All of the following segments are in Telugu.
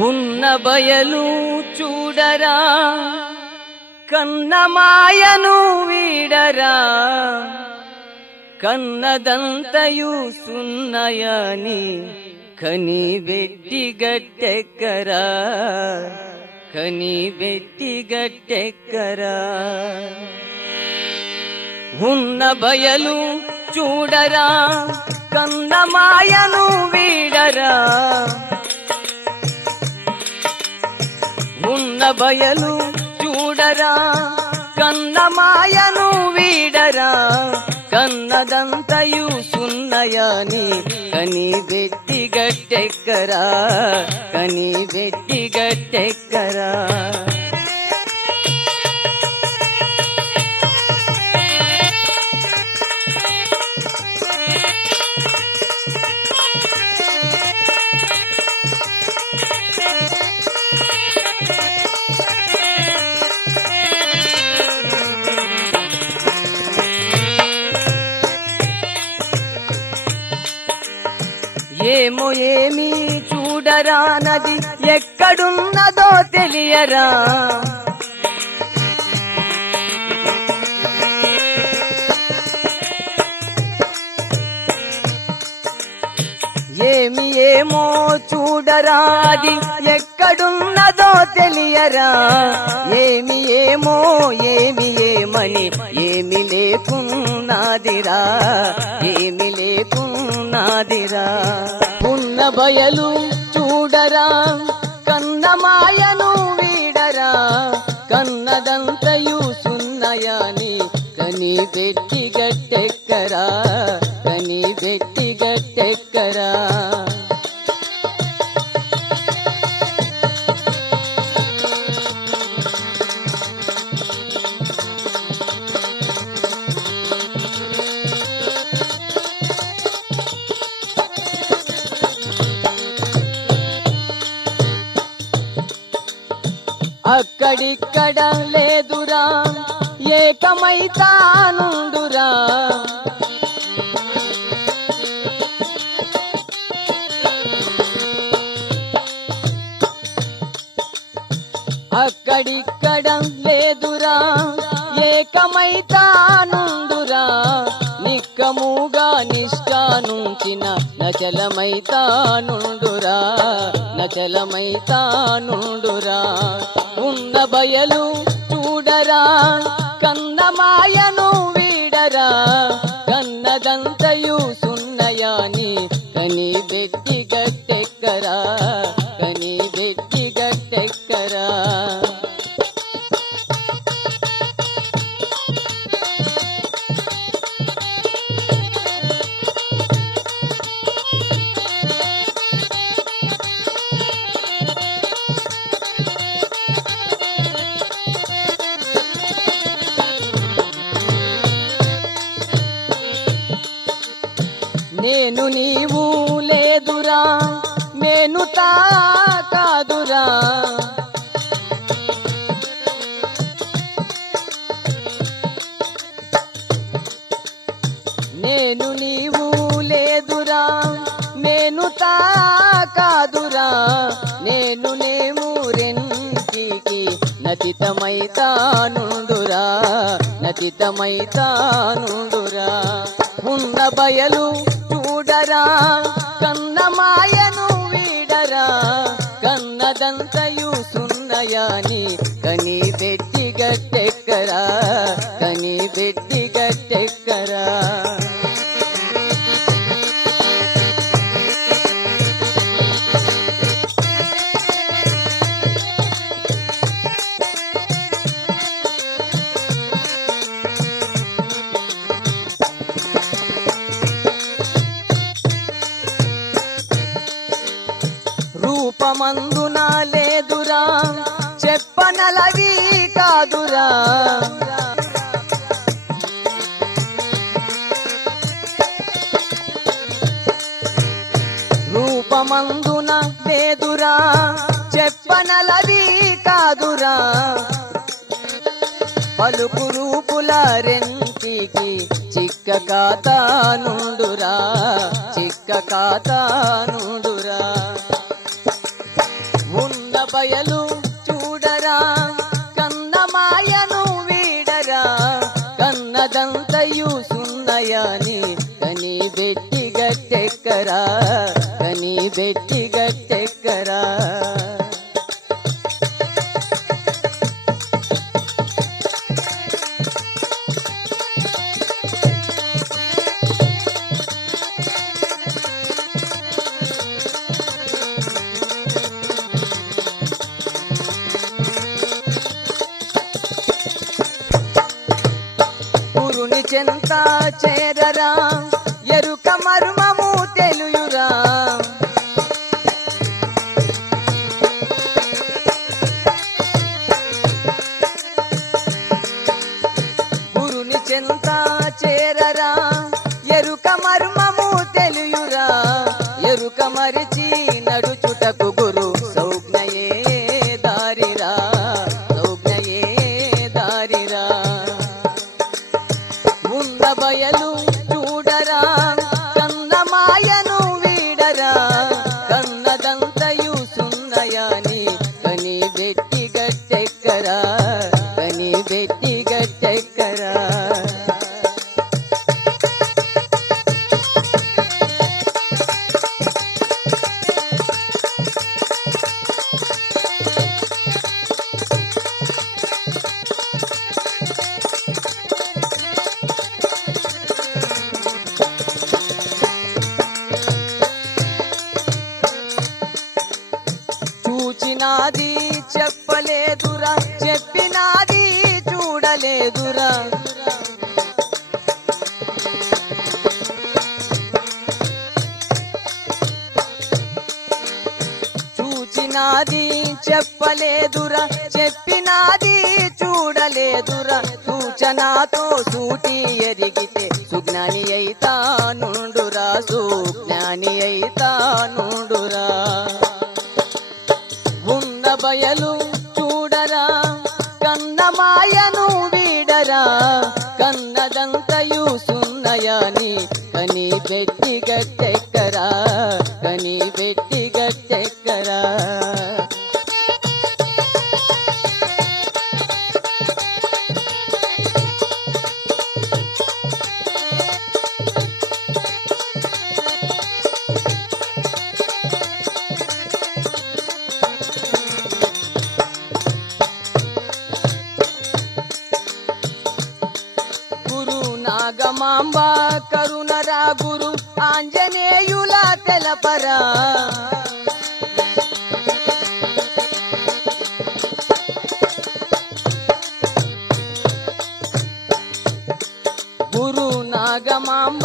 ఉన్న బయలు చూడరా కన్నమాయను వీడరా కన్నదంతయు సున్నయని కని బెట్టి గట్టెక్కరా కని బెట్టి గట్టెక్కరా ఉన్న బయలు చూడరా కన్నమాయను వీడరా ఉన్న బయలు చూడరా కన్నమాయను వీడరా కన్నదంతయు సున్నయని కని బెట్టి గట్టెక్కరా కని బెట్టి గట్టెక్కరా ఏమో ఏమి చూడరా నది ఎక్కడున్నదో తెలియరా ఏమి ఏమో చూడరా అది ఎక్కడున్నదో తెలియరా ఏమి ఏమో ఏమి ఏమని ఏమి లేకున్నాదిరా ఏమి లేకున్నాదిరా ఉన్న బయలు చూడరా కన్నమాయను వీడరా కన్నదంతయు సున్నయని కని బెట్టి గట్టెక్కరా కని బెట్టి గట్టెక్కరా అక్కడిక్కడ లేదురా ఏకమైతానుండురా అక్కడిక్కడ లేదురా ఏకమైతానుండురా నిక్కముగా నిష్ఠానుంచిన నచలమైతానుండురా నచలమైతానుండురా ఉన్న బయలు చూడరా కన్నమాయను వీడరా కన్నదంతయు సున్నయాని కని బెట్టి గట్టెక్కరా కని బెట్టి గట్టెక్కరా నేను నీవు లేదురా నేను కాదురా నేను నీవు లేదురా నేను కాదురా నేను నేము రెంటికి నతితమైతానుండురా నతితమైతానుండురా ఉన్న బయలు చూడరా కన్నమాయను వీడరా కన్నదంతయు సున్నయాని కని బెట్టి గట్టెక్కరా కని బెట్టి గట్టెక్కరా రూపమందున లేదురా చెప్పనలవి కాదురా రూపమందున లేదురా చెప్పనలవి కాదురా పలుకు రూపుల రెంటికి చిక్క కాతానుండురా చిక్క కాతానుండురా బయలు చూడరా కన్నమాయను వీడరా కన్నదంతయు సున్నయాని కని బెట్టి గట్టెక్కరా కని బెట్టి గట్టెక్కరా గురుని చెంత చేరరా ఎరుక మర్మము తెలుయురా గురుని చెంత చేరరా ఎరుక మర్మము తెలుయురా ఎరుక మరిచి నడుచుటకు గురు సౌజ్ఞయే దారిరా సౌజ్ఞయే దారిరా ఉన్న బయలు చూడరా కన్నమాయను వీడరా కన్నదంతయు సున్నయాని కని బెట్టి గట్టెక్కరా కని బెట్టి గట్టెక్కరా చూచినాది చెప్పలేదురా చెప్పినాది చూడలేదురా చూచినాది చెప్పలేదురా చెప్పినాది చూడలేదురా సూచనతో సూటి ఎరిగితే సుజ్ఞాని అయితానుండురా సుజ్ఞాని అయితానుండురా ఉన్న బయలు చూడరా కన్నమాయను వీడరా కన్నదంతయు సున్నయాని కని బెట్టి గట్టెక్కరా కని బెట్టి గట్టెక్కరా నాగమాంబ కరుణరా గురు ఆంజనేయుల తెలపరా గురు నాగమాంబ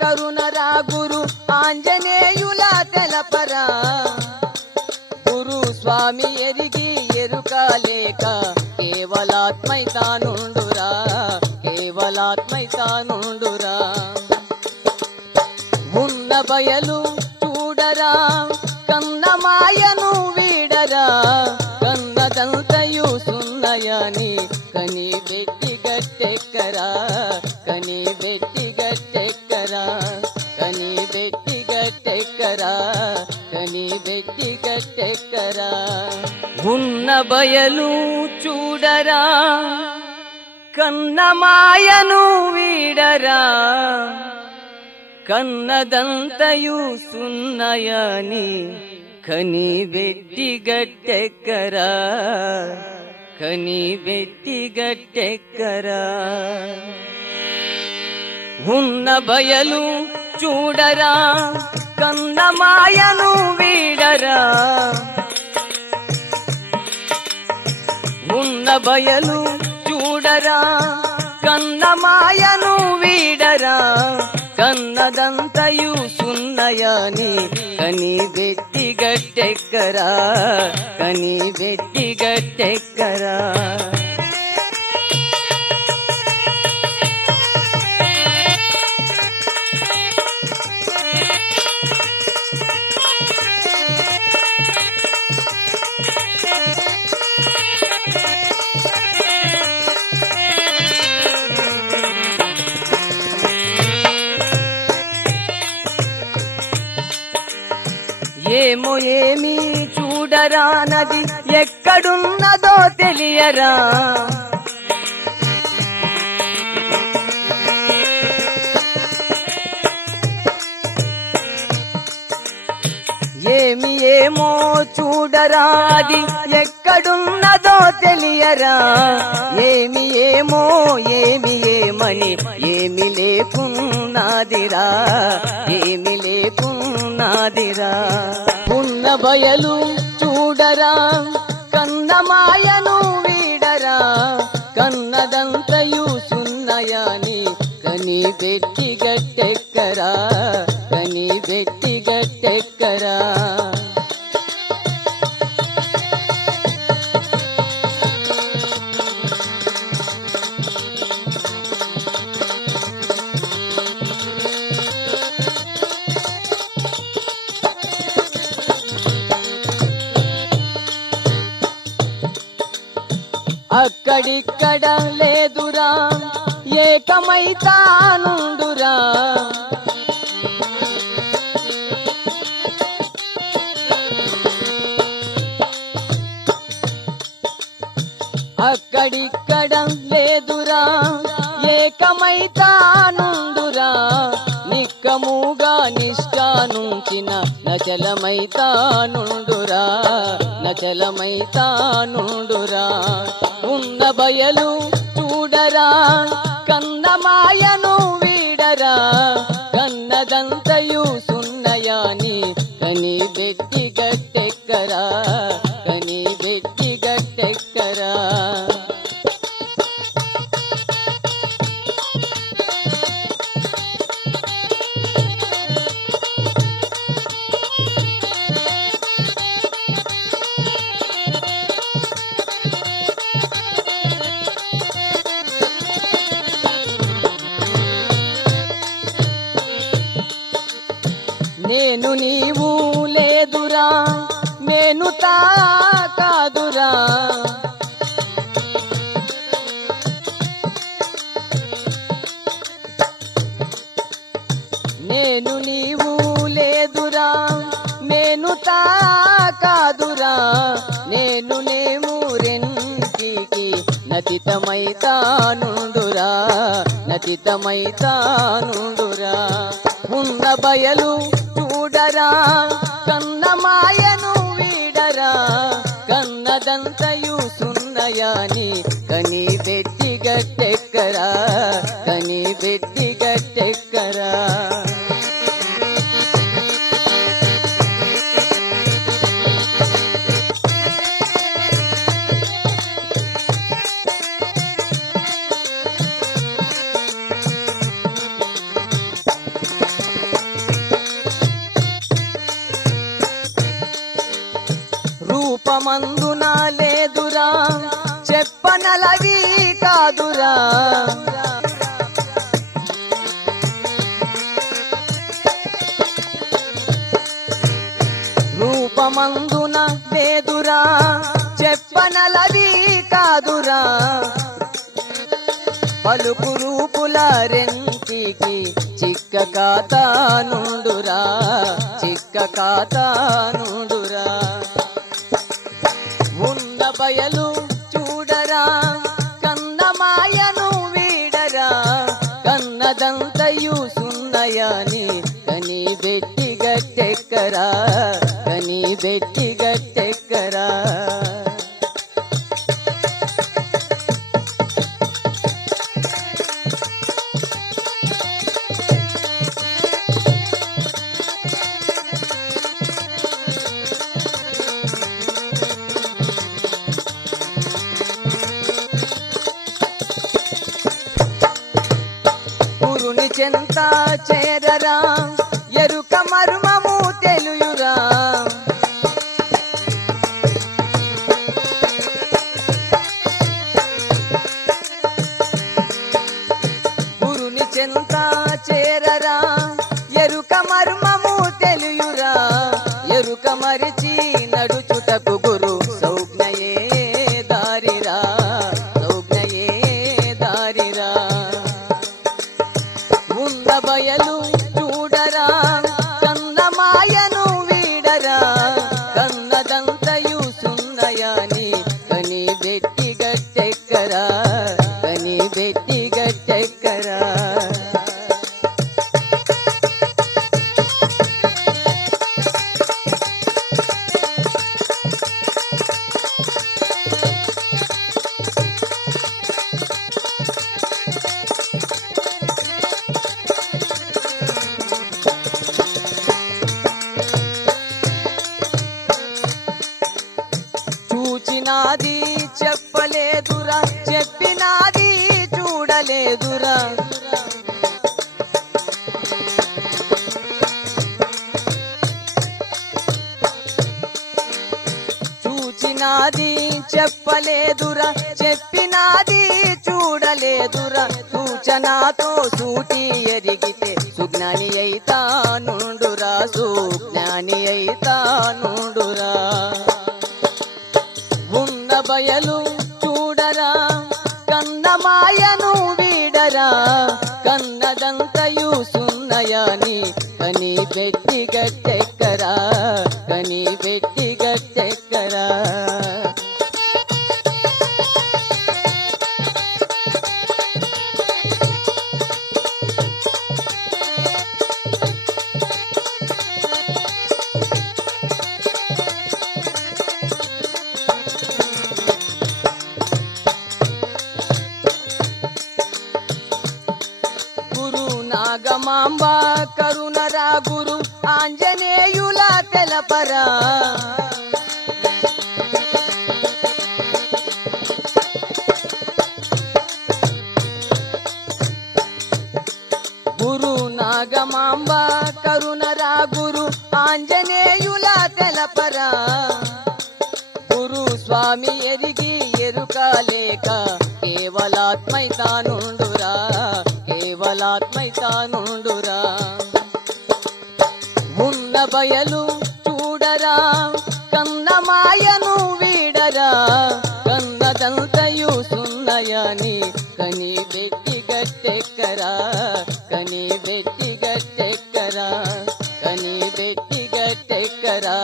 కరుణరా గురు ఆంజనేయుల తెలపరా గురు స్వామి ఎరిగి ఎరుక లేక కేవలాత్మైతానుండురా కేవలాత్మైతానుండురా ఉన్న బయలు చూడరా కన్నమాయను వీడరా కన్నదంతయు సున్నయాని కని బెట్టి గట్టెక్కరా కని బెట్టి గట్టెక్కరా కని బెట్టి గట్టెక్కరా కని బెట్టి గట్టెక్కరా ఉన్న బయలు చూడరా కన్నమాయను వీడరా కన్నదంతయు సున్నయాని కని బెట్టి గట్టెక్కరా కని బెట్టి గట్టెక్కరా ఉన్న బయలు చూడరా కన్నమాయను వీడరా ఉన్న బయలు చూడరా కన్నమాయను వీడరా కన్నదంతయు సున్నయాని కని బెట్టి గట్టెక్కరా కని బెట్టి గట్టెక్కరా ఏమో ఏమి చూడ వీడరా నది ఎక్కడున్నదో తెలియరా. ఏమి ఏమో చూడరా అది ఎక్కడున్నదో తెలియరా. ఏమి ఏమో ఏమి ఏమని ఏమి లేకున్నాదిరా, ఏమి లేకున్నాదిరా. ఉన్న బయలు చూడరా కన్నమాయను వీడరా. కన్నదంతయు సున్నయాని కని పెట్టి గట్టెక్కరా, కని పెట్టి గట్టెక్కరా. అక్కడిక్కడ లేదురా ఏకమైతానుండురా. అక్కడిక్కడ లేదురా ఏకమైతానుండురా. నిక్కముగా నిష్ఠానుంచిన నచలమైతానుండురా, నచలమైతానుండురా. ఉన్న బయలు చూడరా కన్నమాయను వీడరా. కన్నదంతయు సున్నయాని కని పెట్టి గట్టెక్కరా, కని పెట్టి గట్టెక్కరా. నేను నీవు లేదురా నేను కాదురా. నేను నీవు లేదురా నేను కాదురా. నేను నేము రెంటికి నతితమైతానుండురా, నతితమైతానుండురా. ఉన్న బయలు చూడరా కన్నమాయను వీడరా. కన్నదంతయు సున్నయాని కని పెట్టి గట్టెక్కరా, కని పెట్టి గట్టెక్కరా. రూపమందున లేదురా చెప్పనలవి కాదురా. రూపమందున లేదురా చెప్పనలవి కాదురా. పలుకు రూపుల రెంటికి చిక్క కాతానుండురా, చిక్క కాతానుండురా. ఉన్న బయలు చూడరా కన్నమాయను వీడరా. కన్నదంతయు సున్నయాని కని పెట్టి గట్టెక్కరా, కని పెట్టి గట్టెక్కరా. గురుని చెంత చేరరా ఎరుక మర్మము తెలుయురా. గురుని చెంత చేరరా ఎరుక మర్మము తెలుయురా. ఎరుక మరిచి నడుచుటకు గురు సౌజ్ఞయే దారిరా, సౌజ్ఞయే దారిరా. ఉన్న బయలు చూడరా సున్నయాని కని బెట్టి గట్టెక్కరా కని బెట్టి గట్టెక్కరా చూచినాది చెప్పలేదురా చెప్పినాది చూడలేదురా చూచినాది చెప్పలేదురా చెప్పినాది చూడలేదురా సూచనతో సూటి ఎరిగితే సుజ్ఞాని అయితానుండురా సుజ్ఞాని అయితానుండురా ఉన్న బయలు చూడరా కన్నమాయను వీడరా కన్నదంతయు సున్నయాని కని పెట్టి గట్టెక్కరా కని పెట్టి గట్టెక్కరా నాగమాంబ కరుణరా గురు ఆంజనేయుల తెలపరా గురు నాగమాంబ కరుణరా గురు ఆంజనేయుల తెలపరా గురు స్వామి ఎరిగి ఎరుకలేక కేవలాత్మైతానుండురా కేవలాత్మైతానుండురా ఉన్న బయలు చూడరా కన్నమాయను వీడరా కన్నదంతయు సున్నయాని కని బెట్టి గట్టెక్కరా కని బెట్టి గట్టెక్కరా కని బెట్టి గట్టెక్కరా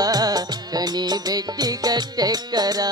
కని బెట్టి గట్టెక్కరా